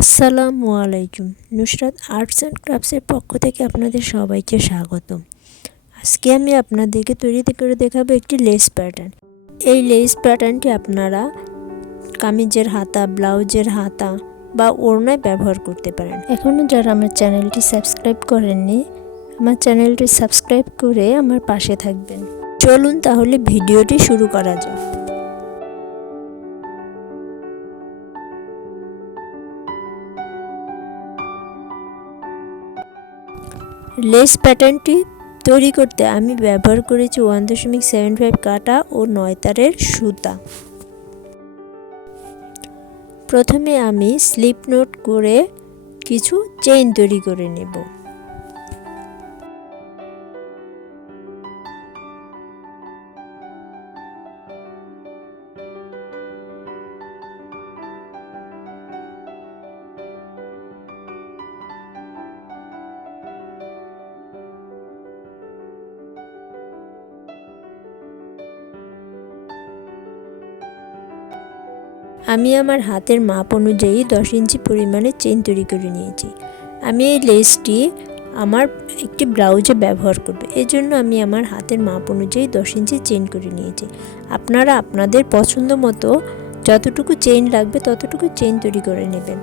আসসালামু আলাইকুম। Nusrat arts and ক্রাফটসের পক্ষ থেকে আপনাদের সবাইকে স্বাগতম। আজকে আমি আপনাদেরকে তৈরি করে দেখাবো একটি লেস প্যাটার্ন। এই লেস প্যাটার্নটি আপনারা কামিজের হাতা, ব্লাউজের হাতা বা ওড়নায় ব্যবহার করতে পারেন। এখনও যারা আমার চ্যানেলটি সাবস্ক্রাইব করেননি, আমার চ্যানেলটি সাবস্ক্রাইব করে আমার পাশে থাকবেন। চলুন তাহলে ভিডিওটি শুরু করা যাক। লেস প্যাটার্নটি তৈরি করতে আমি ব্যবহার করেছি 1.75 কাটা ও 9 তারের সুতা। প্রথমে আমি স্লিপ নোট করে কিছু চেইন তৈরি করে নেব। আমি আমার হাতের মাপ অনুযায়ী 10 ইঞ্চি পরিমাণে চেইন তৈরি করে নিয়েছি। আমি এই লেসটি আমার একটি ব্লাউজে ব্যবহার করব, এজন্য আমি আমার হাতের মাপ অনুযায়ী 10 ইঞ্চি চেইন করে নিয়েছি। আপনারা আপনাদের পছন্দ মতো যতটুকু চেইন লাগবে ততটুকু চেইন তৈরি করে নেবেন।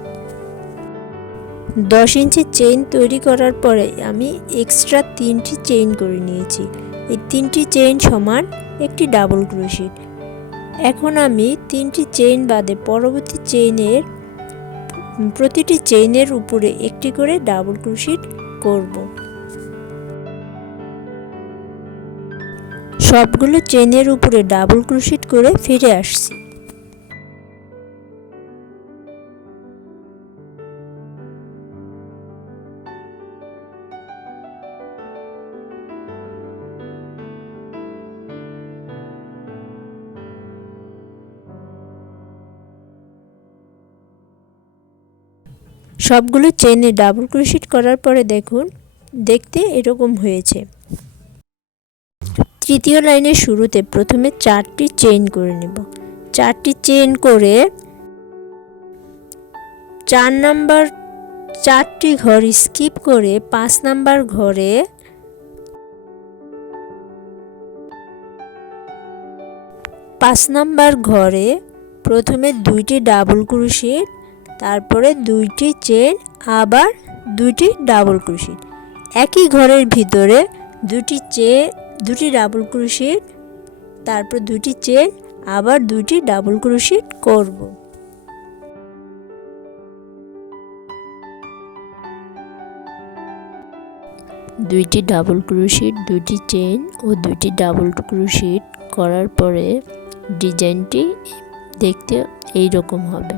10 ইঞ্চি চেইন তৈরি করার পরে আমি এক্সট্রা 3টি চেইন করে নিয়েছি। এই 3টি চেইন সমান একটি ডাবল ক্রোশেট। এখন আমি 3টি চেইন বাদে পরবর্তী চেইনের প্রতিটি চেইনের উপরে একটি করে ডাবল ক্রোশেট করব। সবগুলো চেইনের উপরে ডাবল ক্রোশেট করে ফিরে আসছি। সবগুলো চেইনে ডাবল ক্রোশেট করার পরে দেখুন দেখতে এরকম হয়েছে। তৃতীয় লাইনের শুরুতে প্রথমে 4টি চেইন করে নেব। 4টি চেইন করে 4 নাম্বার 4টি ঘর স্কিপ করে 5 নাম্বার ঘরে প্রথমে 2টি ডাবল ক্রোশেট, তারপরে 2টি চেইন, আবার 2টি ডাবল ক্রোশেট। একই ঘরের ভিতরে 2টি ডাবল ক্রোশেট, তারপর 2টি চেইন, আবার 2টি ডাবল ক্রোশেট করব। দুইটি ডাবল ক্রোশেট, 2টি চেইন ও 2টি ডাবল ক্রোশেট করার পরে ডিজাইনটি দেখতে এই রকম হবে।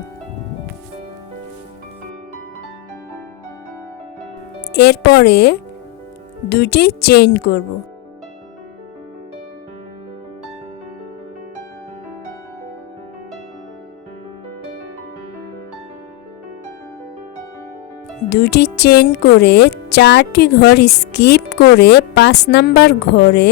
এরপরে 2টি চেইন করব। দুটি চেইন করে 4টি ঘর স্কিপ করে 5 নাম্বার ঘরে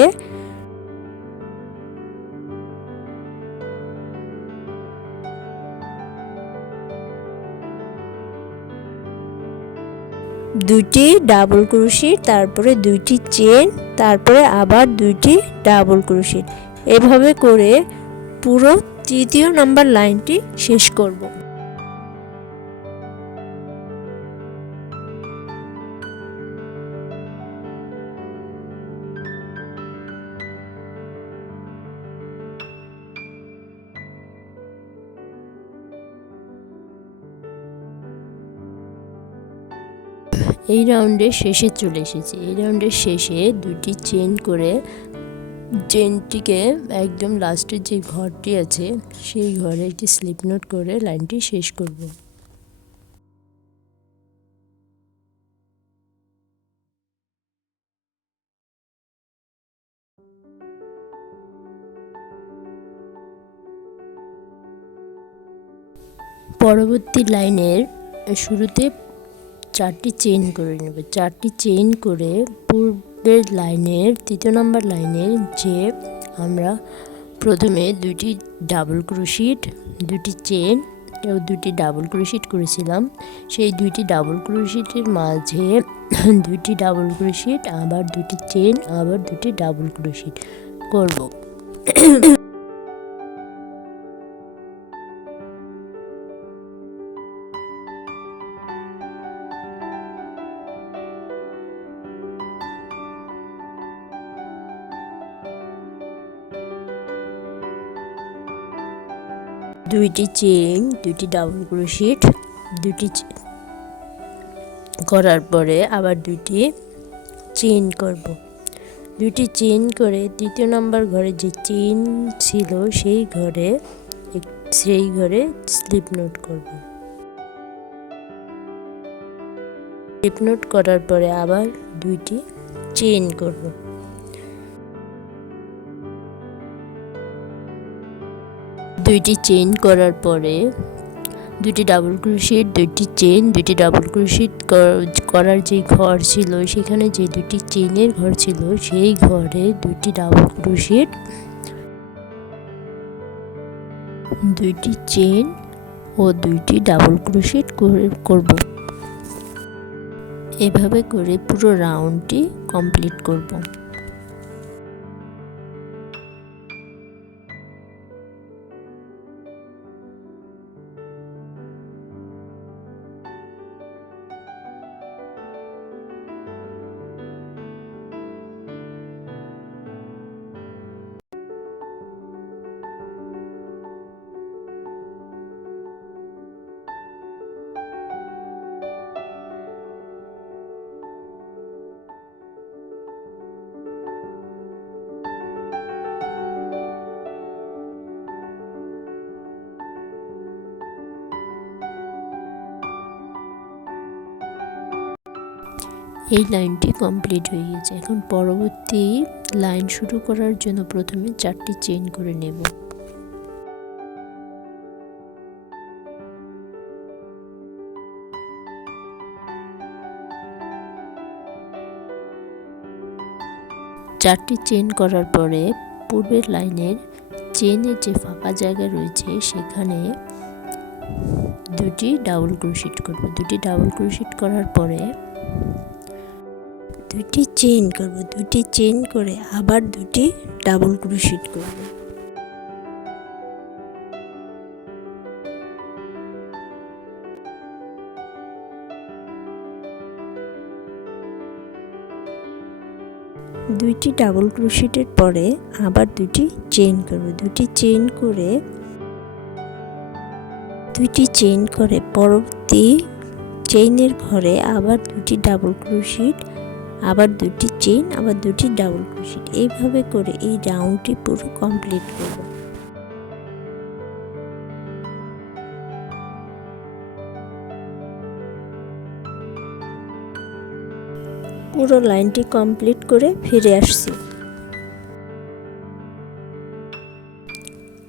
দুটি ডাবল ক্রোশেট, তারপরে 2টি চেইন, তারপরে আবার 2টি ডাবল ক্রোশেট। এভাবে করে পুরো তৃতীয় নাম্বার লাইনটি শেষ করব। এই রাউন্ডের শেষে চলে এসেছি। এই রাউন্ডের শেষে 2টি চেইন করে চেইনটিকে একদম লাস্টের যে ঘরটি আছে সেই ঘরে একটি স্লিপ নোট করে লাইনটি শেষ করব। পরবর্তী লাইনের শুরুতে 4টি চেইন করে নেব। 4টি চেইন করে পূর্বের লাইনের 3য় নাম্বার লাইনের যে আমরা প্রথমে 2টি ডাবল ক্রোশেট, 2টি চেইন দুটি ডাবল ক্রোশেট করেছিলাম, সেই দুইটি ডাবল ক্রোশেটের মাঝে দুইটি ডাবল ক্রোশেট, আবার দুটি চেন, আবার দুটি ডাবল ক্রোশেট করব। দুইটি চেন, দুটি ডাবল ক্রোশেট, দুটি করার পরে আবার দুটি চেন করব। দুটি চেন করে দ্বিতীয় নম্বর ঘরে যে চেন ছিল সেই ঘরে স্লিপ নোট করব। স্লিপ নোট করার পরে আবার দুইটি চেন করব। দুইটি চেন করার পরে দুটি ডাবল ক্রোশেট, দুটি চেন, দুটি ডাবল ক্রোশেট করার যে ঘর ছিল সেখানে যে দুটি চেনের ঘর ছিল সেই ঘরে দুটি ডাবল ক্রোশেট, দুইটি চেন ও দুইটি ডাবল ক্রোশেট করব। এভাবে করে পুরো রাউন্ডটি কমপ্লিট করব। এই লাইনটি কমপ্লিট হয়ে গেছে। এখন পরবর্তী লাইন শুরু করার জন্য প্রথমে 4টি চেইন করে নেব। চারটি চেইন করার পরে পূর্বের লাইনের চেইনের যে ফাঁকা জায়গা রয়েছে সেখানে দুটি ডাবল ক্রোশেট করব। দুটি ডাবল ক্রোশেট করার পরে দুটি চেইন করব। দুটি চেইন করে আবার দুটি ডাবল ক্রোশেট করব। দুইটি ডাবল ক্রোশেটের পরে আবার দুটি চেইন করব। দুটি চেইন করে পরবর্তী চেইনের ঘরে আবার দুটি ডাবল ক্রোশেট, আবার দুটি চেইন, আবার দুটি ডাবল ক্রোশেট। এইভাবে করে এই রাউন্ডটি পুরো কমপ্লিট করব। পুরো লাইনটি কমপ্লিট করে ফিরে আসছি।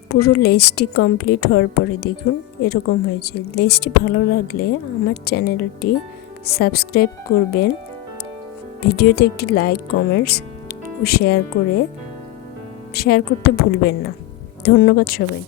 পুরো লেসটি কমপ্লিট হওয়ার পরে দেখুন এরকম হয়েছে। লেসটি ভালো লাগলে আমার চ্যানেলটি সাবস্ক্রাইব করবেন, ভিডিওতে একটি লাইক, কমেন্টস ও শেয়ার করতে ভুলবেন না। ধন্যবাদ সবাই।